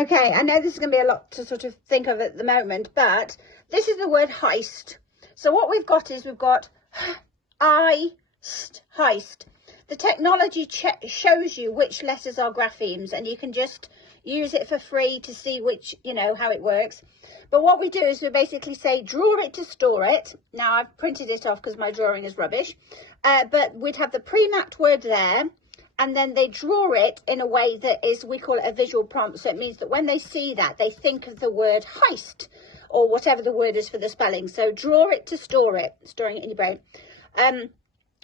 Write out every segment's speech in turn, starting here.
Okay, I know this is going to be a lot to sort of think of at the moment, but this is the word heist. So what we've got is we've got heist. The technology shows you which letters are graphemes, and you can just use it for free to see which, you know, how it works. But what we do is we basically say draw it to store it. Now I've printed it off because my drawing is rubbish, but we'd have the pre-mapped word there, and then they draw it in a way that is, we call it a visual prompt. So it means that when they see that, they think of the word heist or whatever the word is for the spelling. So draw it to store it, storing it in your brain.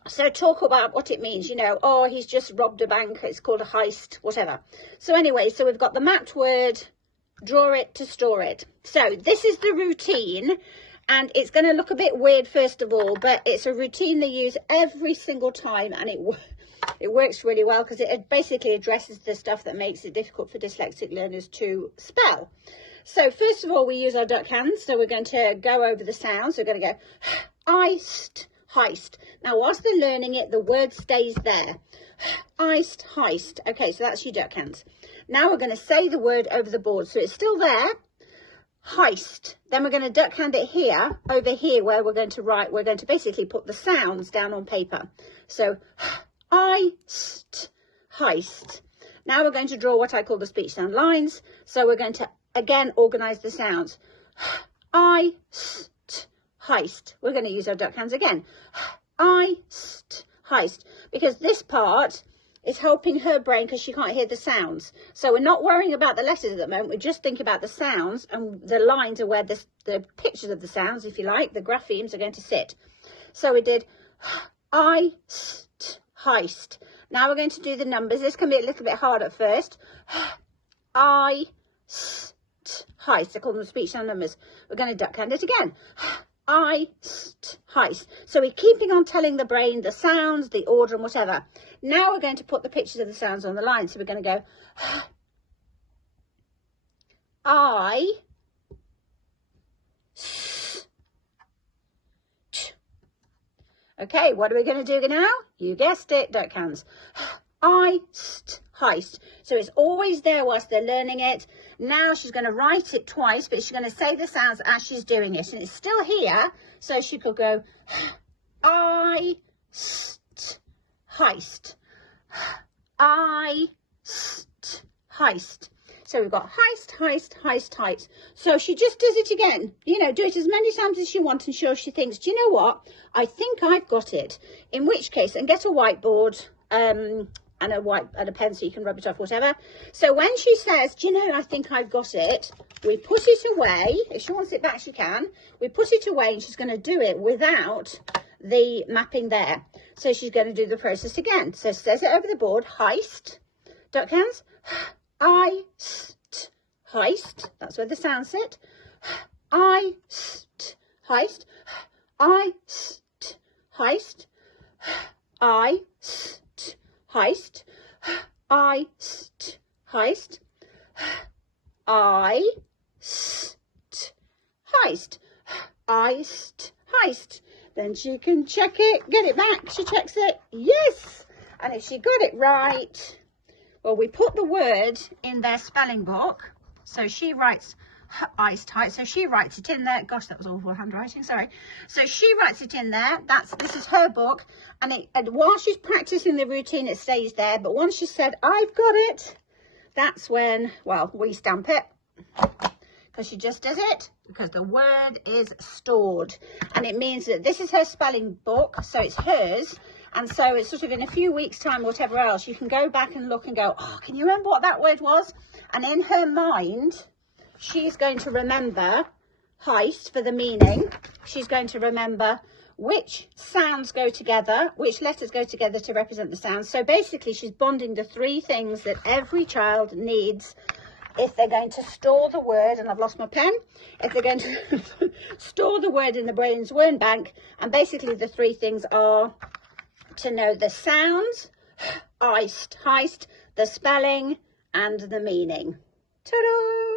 So talk about what it means, you know, oh, he's just robbed a bank, it's called a heist, whatever. So anyway, so we've got the mapped word, draw it to store it. So this is the routine, and it's going to look a bit weird first of all, but it's a routine they use every single time, and it works really well because it basically addresses the stuff that makes it difficult for dyslexic learners to spell. So first of all, we use our duck hands. So we're going to go over the sounds. We're going to go heist, heist. Now, whilst they're learning it, the word stays there. Heist, heist. Okay, so that's your duck hands. Now we're going to say the word over the board. So it's still there. Heist. Then we're going to duck hand it here, over here, where we're going to write. We're going to basically put the sounds down on paper. So heist, heist. Now we're going to draw what I call the speech sound lines. So we're going to again organize the sounds. Heist, heist. We're going to use our duck hands again. Heist, heist. Because this part is helping her brain because she can't hear the sounds. So we're not worrying about the letters at the moment. We're just thinking about the sounds, and the lines are where the pictures of the sounds, if you like, the graphemes are going to sit. So we did heist, heist. Now we're going to do the numbers. This can be a little bit hard at first. Heist, heist. I call them speech sound numbers. We're going to duck hand it again. Heist, heist. So we're keeping on telling the brain the sounds, the order and whatever. Now we're going to put the pictures of the sounds on the line. So we're going to go I, S, T. Okay, what are we going to do now? You guessed it, duck hands. Heist, heist. So it's always there whilst they're learning it. Now she's going to write it twice, but she's going to say the sounds as she's doing it, and it's still here. So she could go heist, heist, heist, heist. So we've got heist, heist, heist, heist. So she just does it again. You know, do it as many times as she wants until she thinks, do you know what? I think I've got it. In which case, and get a whiteboard, and a pen so you can rub it off, whatever. So when she says, do you know, I think I've got it, we put it away. If she wants it back, she can. We put it away, and she's going to do it without the mapping there. So she's going to do the process again. So says it over the board, heist, duck hands, heist, heist. That's where the sounds sit. Heist, heist, heist, heist, heist, heist, heist, heist, heist, heist, heist, heist. Then she can check it, get it back. She checks it, yes. And if she got it right, well, we put the word in their spelling book. So she writes heist, heist. So she writes it in there. Gosh, that was awful handwriting, sorry. So she writes it in there. This is her book, and while she's practicing the routine, it stays there. But once she said, I've got it, that's when, well, we stamp it, because she just does it because the word is stored, and it means that this is her spelling book, so it's hers. And so it's sort of in a few weeks time, whatever else, you can go back and look and go, oh, can you remember what that word was? And in her mind, she's going to remember heist for the meaning. She's going to remember which sounds go together, which letters go together to represent the sounds. So basically, she's bonding the three things that every child needs if they're going to store the word, and I've lost my pen, if they're going to store the word in the brain's word bank. And basically, the three things are to know the sounds, heist, heist, the spelling, and the meaning. Ta-da!